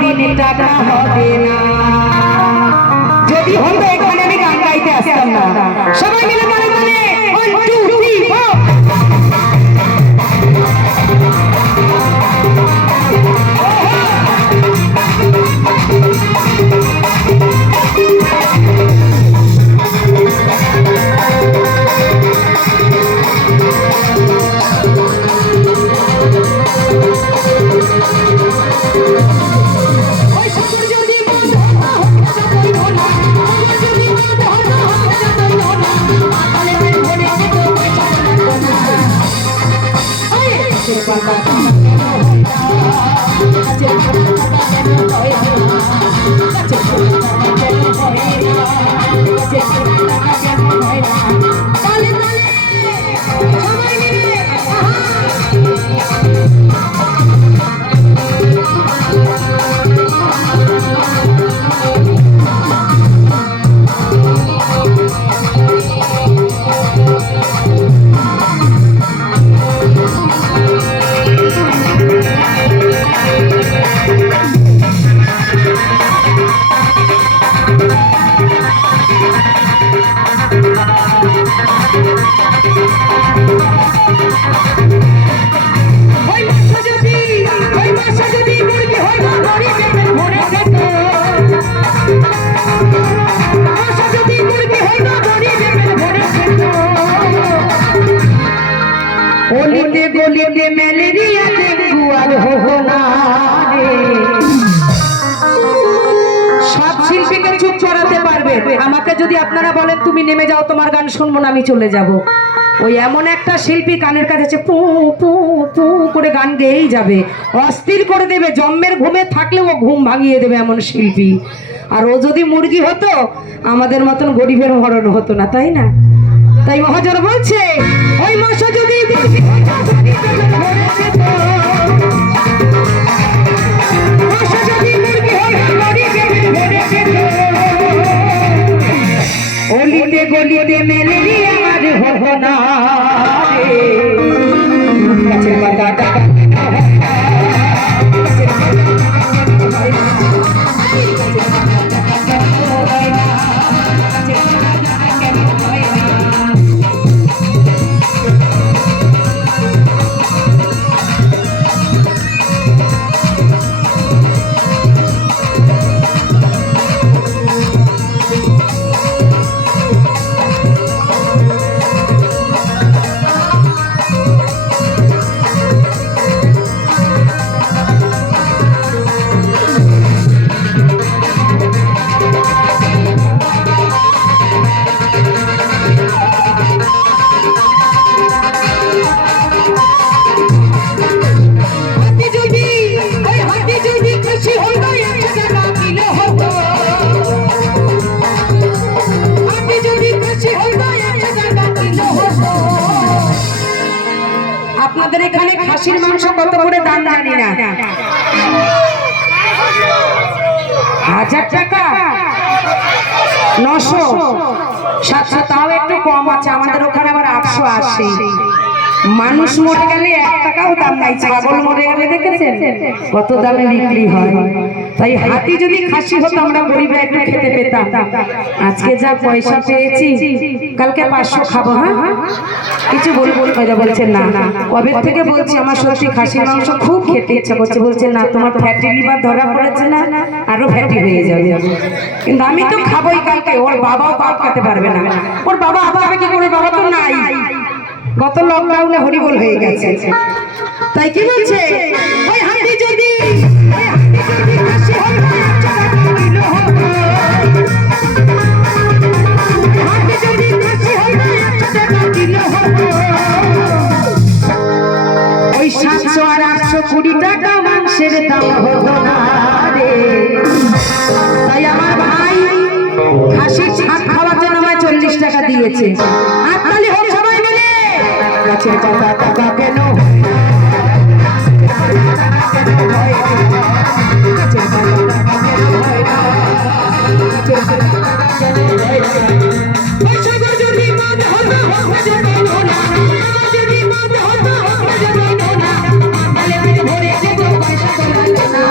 কোনোদিন টাকা হবে না। যদি হতো এখানে আমি গান গাইতে আসতাম না। সবাই মিলে বলে বলে 1 2 3 4 গলিতে ম্যালেরিয়া ডেঙ্গু আর হবো না রে। সব শিল্পীকে চুপ করাতে পারবে, আমাকে যদি আপনারা বলেন তুমি নেমে যাও তোমার গান শুনবো না আমি চলে যাব, ওই এমন একটা শিল্পী কানের কাছে পু পু পু করে গান গেয়েই যাবে, অস্থির করে দেবে, জন্মের ঘুমে থাকলেও ঘুম ভাঙিয়ে দেবে এমন শিল্পী। আর ও যদি মুরগি হতো আমাদের মতন গরিবের মরণ হতো না, তাই না? তাই মহাজন বলছে ওই মশা যদি গলিতে গলিতে ম্যালেরিয়া আর হবো না রে। গাছের পাতা আপনাদের এখানে খাসির মাংস কত করে দাম জানি না, 1000 টাকা 900 700, তাও একটু কম আছে। আমাদের ওখানে আবার 880। মানুষ মরে গেলে 1 টাকাও দাম নাই, ছাগল মরে গেলে দেখেছেন কত দামে বিক্রি হয়। তাই হাতি যদি খাসি হতো আমরা গরিবরা একটু খেতে পেতাম। আজকে যা পয়সা পেয়েছি কালকে 500 খাবো। হ্যাঁ কিছু বলছেন না, কবে থেকে বলছি আমার সত্যি খাসির মাংস খুব খেতে ইচ্ছা করছে। বলছে না তোমার ফ্যাটি লিভার ধরা পড়েছে না, আরো ফ্যাটি হয়ে যাবে। কিন্তু আমি তো খাবোই কালকে, ওর বাবাও পাপ খেতে পারবে না। ওর বাবা আবার কি করে, বাবা তো নাই, গত লকডাউনে হরিবোল হয়ে গেছে। তাই কি বলছে ওই হাতি যদি খাসি হতো ওই 700 আর 820 টাকা মাংসের দাম হতো না রে। তাই আমার ভাই খাসির ছাদ খাওয়ার জন্য আমায় 40 টাকা দিয়েছে। হাততালি হোক সবাই মিলে। গাছের পাতা টাকা কেন, গাছের পাতা টাকা কেন হয় না, গাছের পাতা টাকা কেন হয় না। ওই সব যদি মন হতো হতো না, যদি মন হতো হতো না, তাহলে ভরে যেত পয়সা তো লাগতো না।